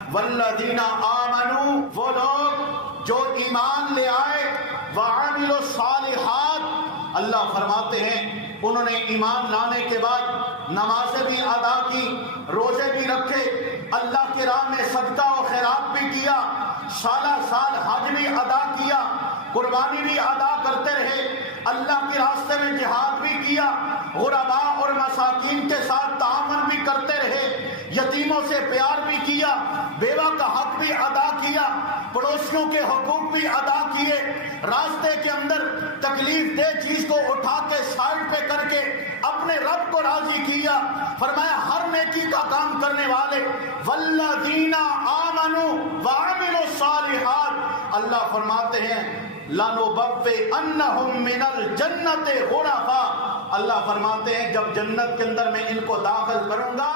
والذین آمنوا، وہ لوگ جو ایمان لے آئے، وعملوا الصالحات، اللہ فرماتے ہیں انہوں نے ایمان لانے کے بعد نمازیں بھی ادا کی، روزے بھی رکھے، اللہ کی راہ میں صدقہ و خیرات بھی کیا، سالہ سال حج بھی ادا کیا، قربانی بھی ادا کرتے رہے، اللہ کے راستے میں جہاد بھی کیا، غرباء اور مساکین کے ساتھ تعاون بھی کرتے رہے، یتیموں سے پیار بھی کیا، بیوہ کا حق بھی ادا کیا، پڑوسیوں کے حقوق بھی ادا کیے، راستے کے اندر تکلیف دہ چیز کو اٹھا کے سائڈ پہ کر کے اپنے رب کو راضی کیا۔ فرمایا ہر نیکی کا کام کرنے والے، والذین آمنوا وعملوا الصالحات، اللہ فرماتے ہیں لَنُبَوِّئَنَّهُم مِّنَ الْجَنَّةِ غُرَفًا، اللہ فرماتے ہیں جب جنت کے اندر میں ان کو داخل کروں گا